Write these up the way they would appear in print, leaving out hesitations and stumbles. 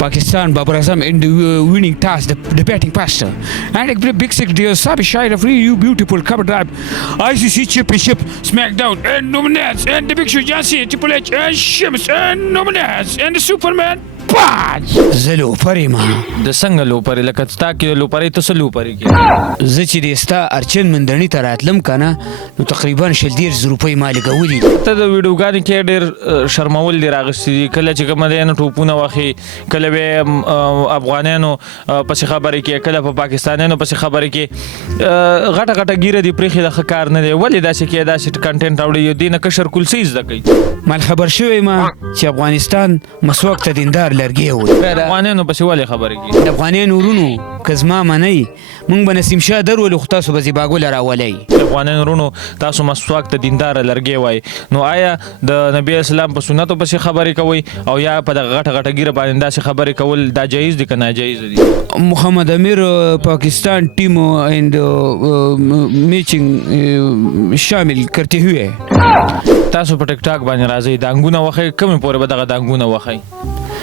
Pakistan Babar Azam in the winning toss, the batting passer. And a big six deal, Sabi Shire of really beautiful cover drive. ICC Championship, SmackDown, and Nominats, and the Big Show Jansi, Triple H, and Sheamus, and Nominats, and the Superman. زه لوپرې ما د څنګه لوپرې لکه ستا کې لوپرې ته څه لوپرې کې زه چې د ستا ارچن مندڼي ته راتلم که نه نو تقریبا 100 روپۍ ما لګولي ته د ویډیوګانې کې ډېر شرمول دي راغستي دي کله چې کومه دی نو ټوپونه واخلي کله به افغانانو پسې خبرې کې کله په پاکستانیانو پسې خبرې کې غټه غټه ګیره دي پرېښې د ښه کار نه دی ولې داسې کې داسې کنټینټ راوړي دې نه کشر کول څه زده کوي مال خبر شوی ما چې افغانستان مسواک ته دیندار لرګی وي د افغانانو پسې ولې خبرې کوي د افغانانو ورونو که زما منئ موږ به نسیم شاه درولو خو تاسو به زیباګوله راولئ د افغانانو ورونو تاسو مسواک ته دینداره لرګی وایي نو آیا د نبي اسلام په سنتو پسې خبرې کوئ او یا په دغه غټه غټه ګیره باندې داسې خبرې کول دا جایز دي که ناجایز دي محمد امیر پاکستان team and matching शामिल करते हुए تاسو په ټیک ټاک باندې راځئ دانګونه وښئ کومې پورې به دغه دانګونه وښئ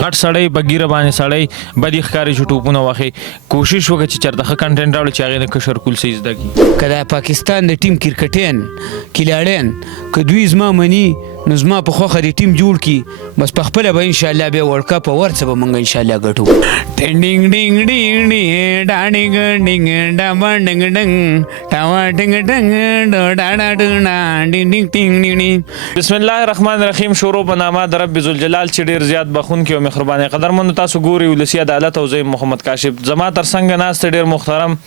غټ سړی په ګیره باندې سړی بدې ښکاري چې ټوپونه وښئ کوشش وکړه چې چېرته ښه کنټینټ راوړي چې هغې نه کشر کول څه زده کړي که د پاکستان د ټیم کرکټیان کلاړیان که دوی زما مني نو زما په خوښه د ټیم جوړ کړي بس په خپله به انشاءالله بیا ورلډ کپ او ورڅه به موږ انشاءالله ګټو ټینډینګ ډینګ ډینګ ډینګ ډاډینګ ډینګ ډاما ډنګ ډنګ ټاوا ډنګ ډنګ ډو ډاډا ډنا ډینګ ډینګ ټینګ ډینګ بسم الله الرحمن الرحیم شروع په نامه د رب ذوالجلال چې ډېر زیات بخونکي او مهربانه قدرمنو تاسو ګورئ ولسي عدالت او زه محمد کاشف زما تر څنګ ناست ډېر محترم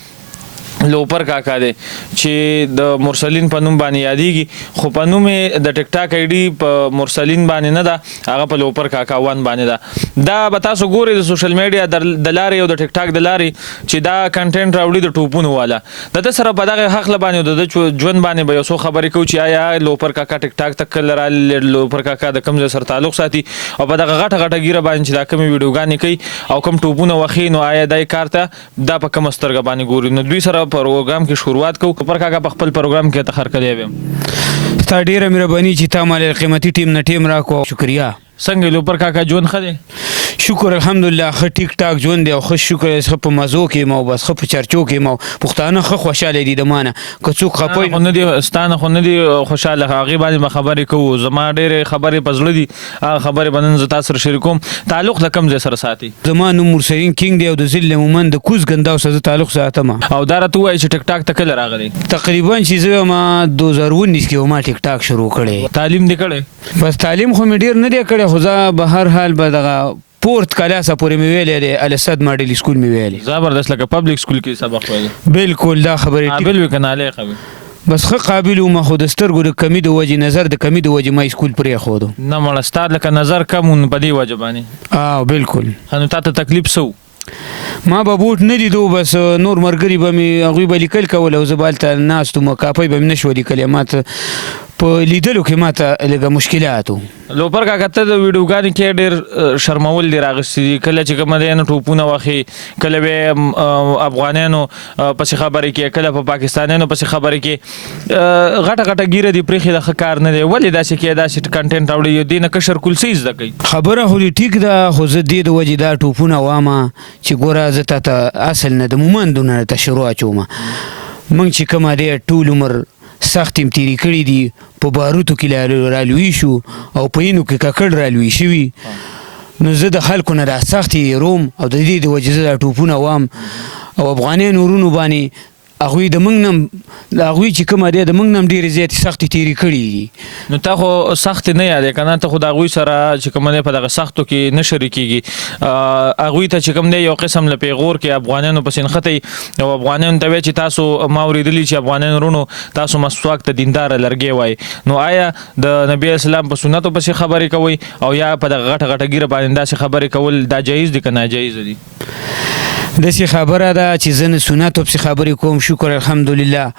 لوپر کاکا دی چې د مرسلین په نوم باندې یادېږي خو په نوم یې د ټیک ټاک آی ډي په مرسلین باندې نه ده هغه په لوپر کاکا ون باندې ده دا به تاسو ګورئ د سوشل میډیا د لارې او د ټیک ټاک د لارې چې دا کنټینټ راوړي د ټوپونو والا د ده سره په دغه حقله باندې د ده ژوند باندې به یو څو خبرې کوو چې آیا لوپر کاکا ټیک ټاک ته کله راغلی لوپر کاکا د کوم ځای سره تعلق ساتي او په دغه غټه غټه ګیره باندې چې دا کومې ویډیوګانې کوي او کوم ټوپونه وښي نو آیا دا کار ته دا په کومه سترګه باندې ګوري نو دوی سره پروګرام کې شروعات کوو پر کاکا په خپل پروګرام کې ته هرکلی ویم ستا ډېره مهرباني چې تا ما له قیمتي ټیم نه ټیم راکړو شکریه څنګه لوپر کاکا ژوند ښه دی شکر الحمدلله ښه ټیک ټاک ژوند دی او ښه شکر ښه په مزو کې یم او بس ښه په چرچو کې یم او پښتانه ښه خوشحاله دي د ما نه که څوک خفه خو نه دي ستا نه خو نه دي خوشحاله هغې باندې به خبرې کوو زما ډېرې خبرې په زړه دي هغه خبرې به نن زه تا سره شریکوم تعلق د کوم ځای سره ساتي زما نوم مرسلین کینګ دی او د ذل مومن د کوز ګنداو سره زه تعلق ساتم او دا راته ووایي چې ټیک ټاک ته کله راغلی تقریبا چې زه ما 2019 کې ما ټیک ټاک شروع کړی تعلیم دې کړی بس تعلیم خو مې ډېر نه دی کړی خو زه به هر حال به دغه پورت کلاسه پورې مې ویلی دی الاسد ماډل سکول مې ویلی زبردست لکه پبلیک سکول کې سبق ویلی بالکل دا خبرې قابل وي که نالیقه وي بس ښه قابل وم خو د سترګو د کمي د وجې نظر د کمي د وجې ما سکول پرېښودو نه مړه ستا لکه نظر کم و په دې وجه باندې بالکل نو تا ته تکلیف څه ما به بوټ نه لیدو بس نور ملګري به مې هغوی به لیکل کول او زه به هلته ناست وم کاپۍ به مې نه شوه لیکلی ما ته په لیدلو کې ما ته لږه مشکلات و لوپر کاکا ته د ویډیوګانې کې ډېر شرمول دي راغستي دي کله چې کومه دی نو ټوپونه واخلي کله به افغانانو پسې خبرې کې کله په پاکستانیانو پسې خبرې کې غټه غټه ګیره دي پرېښې د ښه کار نه دی ولې داسې کې داسې کنټینټ راوړي دې نه کشر کول څه زده کوي خبره خو دې ټیک ده خو زه دې د وجې دا ټوپونه وامه چې ګوره زه تا ته اصل نه د مومندو نه ته شروع اچومه موږ چې کومه دی ټول عمر سخت یم تیرې کړي دي په باروتو کې رالوي شو او په اینو کې ککړ رالوي شوي نو زه د خلکو نه دا سخت یېروم او د دې د وجې زه دا ټوپونه وام او افغانیانو ورونو باندې هغوی د موږ نه د هغوی چې کومه دی د موږ نه هم ډېرې زیاتې سختې تېرې کړي دي نو تا خو سختې نه یادې که نه ته خو د هغوی سره چې کومه دی په دغه سختو کې نه شریکېږي هغوی ته چې کوم دی یو قسم له پیغور کې افغانانو پسې نښتی او افغانانو ته وایي چې تاسو ما اورېدلي چې افغانانو ورونو تاسو مسواک ته دینداره لرګی وایي نو آیا د نبي اسلام په سنتو پسې خبرې کوئ او یا په دغه غټه غټه ګیره باندې داسې خبرې کول دا جایز دي که ناجایز دي داسې خبره ده چې زه نه سنتو پسې خبرې کوم شکر الحمدلله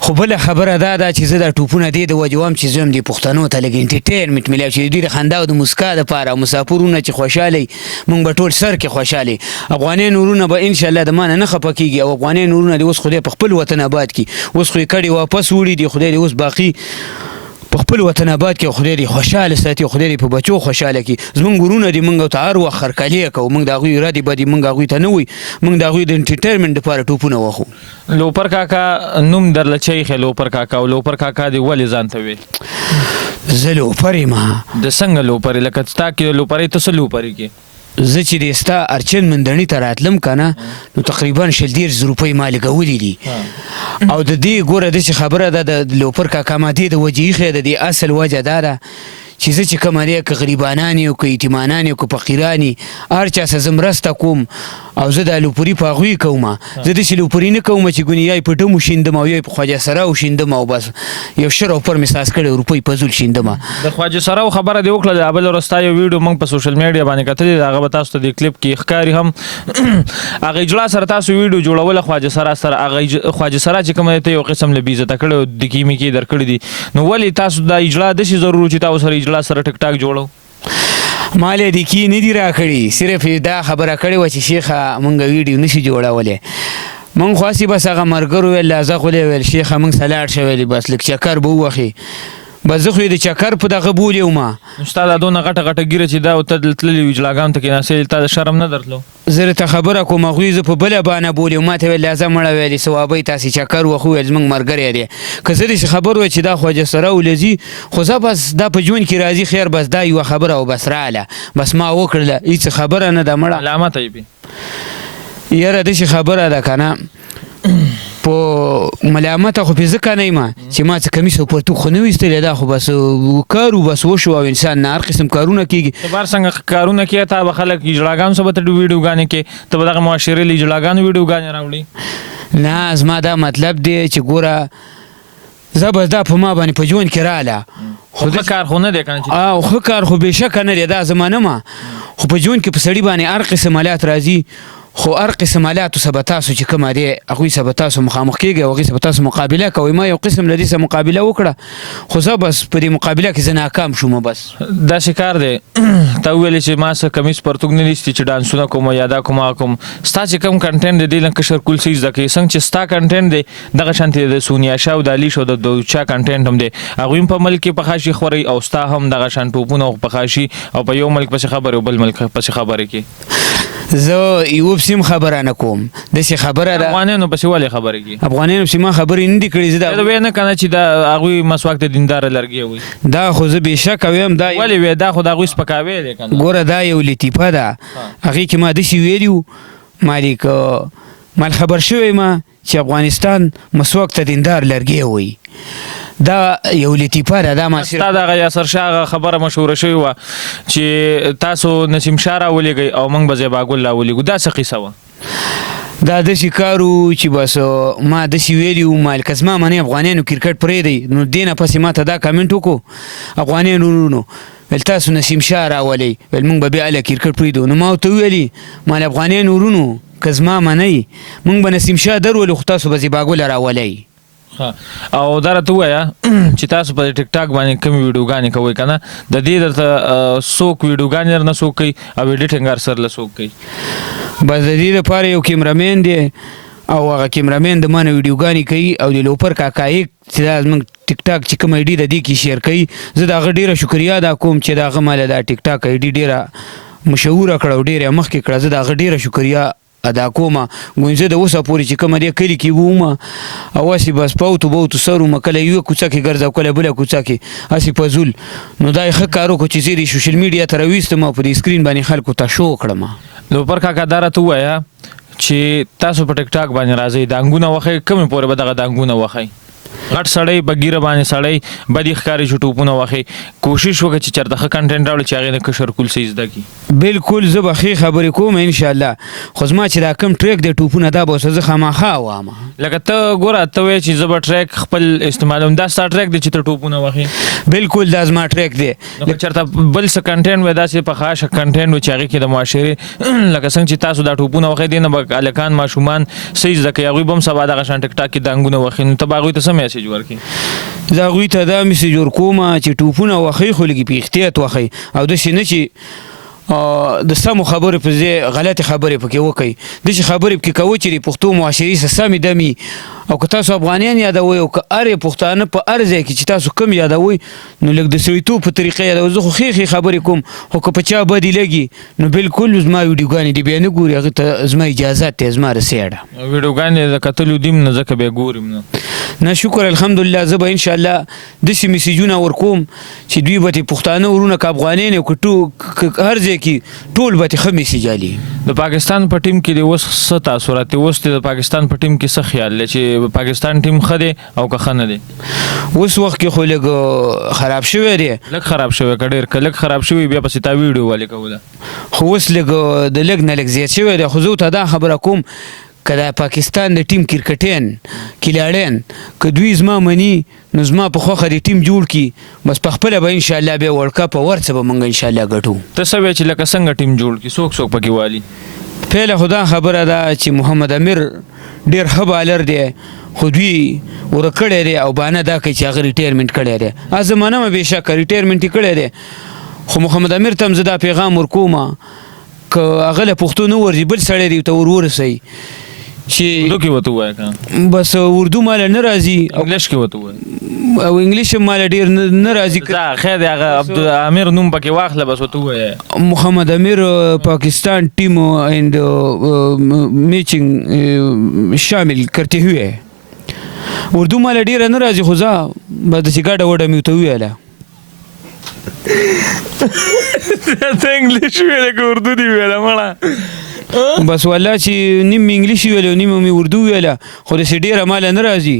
خو بله خبره دا ده چې زه دا ټوپونه دې د وجې وم چې زه هم دې پښتنو ته لږ انټرټینمنټ میلاو چې د دوی د خندا او د مسکا دپاره مسافرونه چې خوشحالی موږ به ټول سر کې خوشحالي افغانیان ورونه به انشاءالله د ما نه خفه کېږي او افغانیان ورونه دې اوس خدای په خپل وطن آباد کړي اوس خو یې کډې واپس وړي دي خدای دې اوس باقي په خپل وطن آباد کې خدای دې خوشحاله ساتي، خدای دې په بچو خوشحاله کړي. زمونږ ورونه دي موږ ته هر وخت خرکالي کوو، موږ د هغوی ارادې بدې موږ هغوی ته نه وایو، موږ د هغوی د انټرټینمنټ دپاره ټوپونه وخو. لوپر کاکا نوم درله چا ایښی لوپر کاکا، او لوپر کاکا دې ولې ځان ته ویل؟ زه لوپر یم. د څنګه لوپر یې؟ لکه ستا کې لوپرې ته څه لوپرې کې؟ زه چې د ستا ارچن مندڼي ته راتلم که نه نو تقریبا 110 روپۍ ما لګولي دي. او د دې ګوره داسې خبره ده د لوپر کاکا ما دې د وجې ایښې د دې اصل وجه دا ده چې زه چې کومه دی که غریبانان یو که یتیمانان یو که فقیران یي هر چا سره زه مرسته کوم او زه دا لوپري په هغوی کوم. زه داسې لوپري نه کوم چې ګونې یا یې په ډم وشیندم او یا یې په خواجه سراو شیندم او بس یو شر او پر مې ساس کړی روپۍ په زول شیندم. د خواجه سراو خبره دې وکړه، د بل ورځ ستا یو ویډیو موږ په سوشل میډیا باندې کتلی، هغه به تاسو ته د کلیپ کې ښکاري هم. هغه اجلا سره تاسو ویډیو جوړوله خواجه سرا سره، هغه خواجه سرا چې کومه ته یو قسم له بېعزته کړی او د کیمې کې درکړي دي، نو ولې تاسو دا اجلا داسې ضرور چې تاسو سره اجلا سره ټک ټاک جوړو؟ مال یې د کې نه دي راکړي، صرف دا خبره کړې وه چې شیخه مونږ ویډیو نشي جوړولی. مونږ خو هسې بس هغه ملګرو ویل لازه خو ویل شیخه مونږ سلاړ شویلې بس لږ چکر به ووخې، بس زه خو یې د چکر په دغه بولې وم. ستا دا دونه غټه غټه ګیره چې دا ته تللي وي اجلاګانو ته کېناستې، تا د شرم نه درتلو؟ زه درته خبره کوم هغوی زه په بله بانه بولې وم، ما ته ویل لازه مړه ویلې ثوابۍ تاسې چکر وخو ویل زموږ ملګری دی. که زه داسې خبر وی چې دا خواجه سراو لځي خو زه بس دا په ژوند کې راځي خیر بس دا یوه خبره او بس راله بس ما وکړله، هېڅ خبره نه ده مړه. علامت ایبي یاره داسې خبره ده که نه په ملامته خو پې ځکه نه یم چې ما څه کمیس او پرتوک خو نه ویستلی، دا خو بس کار و بس وشو او انسان نه هر قسم کارونه کېږي. ته بار څنګه کارونه کې تا به خلک اجلاګانو سره به ته ویډیوګانې کې ته به دغه معاشرې له اجلاګانو ویډیوګانې راوړي؟ نه زما دا مطلب دی چې ګوره زه بس دا په ما باندې په ژوند کې راله خو ښه کار خو نه دی که نه؟ او ښه کار خو بېشکه نه دی، دا زما نه ما خو په ژوند کې په سړي باندې هر قسم حالات راځي، خو هر قسم حالاتو سره به تاسو چې کومه دی هغوی سره به تاسو مخامخ کېږئ او هغوی سره به تاسو مقابله کوئ. ما یو قسم له دې سره مقابله وکړه خو زه بس په دې مقابله کې زه ناکام شوم. بس داسې کار دی تا وویلې چې ما څه کمیس پرتوک نه نیسي چې ډانسونه کوم یا دا کوم هغه کوم، ستا چې کوم کنټینټ دی دې نه کشر کول څه زده کوي، څنګه چې ستا کنټینټ دی دغه شانتې د سونیا شاه او د علي شو د چا کنټینټ هم دی، هغوی هم په ملک کې پخا شي خورئ او ستا هم دغه شان ټوپونه پخا شي او په یو ملک پسې خبرې او بل ملک پسې خبرې کې. زه یو پسې خبره نه کوم، داسې خبره ده افغانانو پسې ولې خبرې کوي؟ افغانانو پسې ما خبرې نه دي کړي. زه دا وی نه که نه چې دا هغوی مسواک د دینداره لرګي وي، دا خو زه بېشکه ویم دا ولې وی دا خو د هغوی سپکاوی دی که نه؟ ګوره دا یو لطیفه ده، هغې کې ما داسې ویلي وو مال خبر شوی ما چې افغانستان مسواک ته دیندار لرګی وایي، دا یو لطیفه ده. دا ما ستا دغه یاسر شاه خبره مشهوره شوې وه چې تاسو نسیم شاه راولېږئ او موږ به زیباګل راولېږو، دا څه قیصه وه؟ دا داسې کار و چې بس ما داسې ویلي وو مال که زما منې افغانیانو کرکټ پرېږدئ نو دې نه پسې ما ته دا کمنټ وکړو افغانیانو ورونو ویل تاسو نسیم شاه راولئ ویل موږ به بیا هله کرکټ پرېږدو، نو ما ورته وویلي مال افغانیانو ورونو که زما منئ موږ به نسیم شاه درولو خو تاسو به زیباګله راولئ. او دا راته ووایه چې تاسو په ټیک ټاک باندې کومې ویډیوګانې کوئ که نه، د دې درته څوک ویډیوګانې درنه څوک کوي او ایډیټینګ هر سر له څوک کوي؟ بس د دې لپاره یو کیمرامین دی او هغه کیمرامین د ما نه ویډیوګانې کوي او د لوپر کاکا ایک چې دا زموږ ټیک ټاک چې کوم ایډي د دې کې شیر کوي، زه د هغه ډېره شکریا ادا کوم چې د هغه ماله دا ټیک ټاک ایډي ډېره مشهوره کړه او ډېره مخکې کړه، زه د هغه ډېره شکریا ادا کوم. ګونځه د اوسه پورې چې کومه دی کلي کې وم او هسې بس پوتو بوتو سر وم، کله یوه کوڅه کې ګرځم کله بله کوڅه کې هسې په زول، نو دا یې ښه کار وکړو چې زه یې سوشل میډیا ته راویستم او په دې سکرین باندې خلکو ته شو کړم. لوپر کاکا دا راته ووایه چې تاسو په ټیک ټاک باندې راځئ دانګونه وښئ، کومې پورې به دغه دانګونه وښئ؟ غټ سړی په ګیره باندې سړی بدې ښکاري چې ټوپونه وښئ، کوشش وکړه چې چېرته ښه کنټینټ راوړي چې هغې نه کشر کول څه زده کړي. بالکل زه به ښې خبرې کوم انشاءالله، خو زما چې دا کوم ټریک دی ټوپونه دا به اوس زه خامخا وایم. لکه ته ګوره ته وایې چې زه به ټریک خپل استعمالوم، دا ستا ټریک دی چې ته ټوپونه وښې؟ بالکل دا زما ټریک دی. نو که چېرته بل څه کنټینټ وی داسې په خاصه کنټینټ وي چې هغې کې د معاشرې لکه څنګه چې تاسو دا ټوپونه وښئ دې نه به هلکان ماشومان څه زده کوي، هغوی به هم سبا دغه شان ټیک ټاک کې دانګونه وښي، نو ته به هغوی ته څه میسیج ورکړې؟ زه هغوی ته دا میسیج ورکوم چې ټوپونه وښئ خو لږ په احتیاط وښئ او داسې نه چې د سمو خبرې په ځای غلطې خبرې پکې وکړئ داسې خبرې پکې کوئ چې د پښتو معاشرې سره سمې دمي او که تاسو افغانیان یادوئ او که هر پښتانه په هر ځای کې چې تاسو کم یادوئ نو لږ د سړیتوب په طریقه یادوئ زه خو ښې خبرې کوم خو که په چا بدې لګي نو بالکل زما ویډیوګانې دې بیا نه ګوري هغې ته زما اجازت دی زما رسېږه ویډیوګانې د کتلو دیم نه ځکه بیا ګورم نه شکر الحمدلله زه به انشاءالله داسې میسیجونه ورکوم چې دوی به ترې پښتانه ورونه که افغانیان او که هر ځای کې ټول به ترې ښه میسیج الي د پاکستان په ټیم کې د اوس څه تاثرات دي اوس د پاکستان په ټیم کې څه خیال دی چې پاکستان ټیم ښه دی او که ښه نه دی اوس وخت کې خو لږ خراب شوی دی لږ خراب شوی که ډېر که لږ خراب شوی بیا پسې تا ویډیو ولې کوله خو اوس لږ د لږ نه لږ زیات شوی دی خو زه ورته دا خبره کوم که د پاکستان د ټیم کرکټین کلاړیان که دوی زما مني نو زما په خوښه د ټیم جوړ کړي بس پخپله به انشاءالله بیا ورلډ کپ او ورڅه به موږ انشاءالله ګټو ته څه وایې چې لکه څنګه ټیم جوړ کړي څوک څوک پکې والي پهله خو دا خبره ده چې محمد امیر ډېر ښه بالر دی خو دوی ورک کړی دی او بانه دا کوي چې هغه ریټایرمنټ کړی دی زه منمه بېشکه ریټایرمنټ یې کړی دی خو محمد امیر ته هم زه دا پیغام ورکوم که هغه له پښتو نه ورځي بل سړی دی ته ورورسئ چې اردو کې ورته ووایه بس اردو ماله نه راځي انګلیش کې ورته ووایه او انګلیش هم ماله ډېر نه راځي خیر دی هغه عبدالامیر نوم پکې واخله بس ورته ووایه محمد امیر پاکستان team and matching शामिल करते हुए اردو ماله ډېره نه راځي خو زه به داسې ګډه وډه مې ورته وویله ته انګلیش ویلې که اردو دې ویله مړه بس والله چې نیم مې انګلیش ویلی او نیم مې اردو ویله خو داسې ډېره ماله نه راځي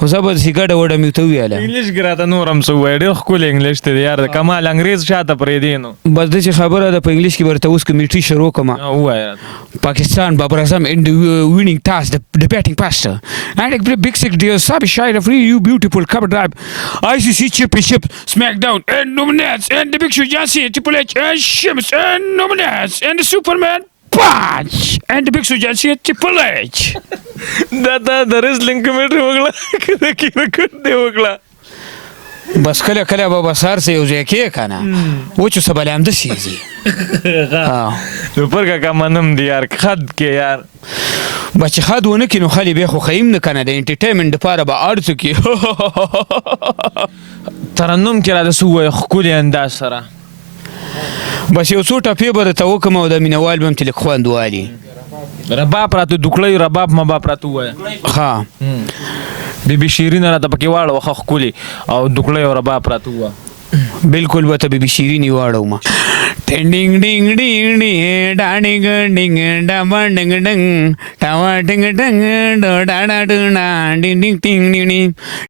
خو زه به داسې ګډه وډه مې ورته وویله انګلیش کې راته نور هم څه ووایه ډېر ښکلی انګلیش دی یار د کمال انګریز شاته پرېږدي نو بس داسې خبره ده په انګلیش کې به درته اوس کمیټري شروع کړم ووایه Pakistan Babar Azam in the winning toss, the batting passer. And a big six deal, Sabi Shai referee, you beautiful cover drive. ICC Championship, SmackDown, and Nominates, and the Big Show Jansi, Triple H, and Sheamus, and Nominates, and the Superman Punch, and the Big Show Jansi, Triple H. دا تا د ریسلینګ کمیټري وکړه که د کرکټ دی وکړه بس کله کله به بس هر څه یو ځای کې که نه وچو څه بلې همداسې ځي لوپر کاکا منم دی یار خد کې یار بس چې خد ونه کړي نو خالي بیا خو ښیم نه که نه د انټرټینمنټ دپاره به هر څه کړي ترنم کې راته څه ووایه ښکلي انداز سره بس یو څو ټپې به درته وکړم او د مینهوال به هم ترې لږ خوند والي رباب راته دوکړی رباب مباب راته ووایه ها بی بی شیرین راته پکې واړه وخه ښکلي او دوکړی او رباب راته ووایه بالکل به ته بی بی شیرین یې واړوم ټینګ ډینګ ډینګ ډینګ ډانګ ډینګ ډبن ډنګ ډنګ ټاوا ټینګ ټنګ ډو ډاډا ډو ډا ډینګ ډینګ ټینګ ډینګ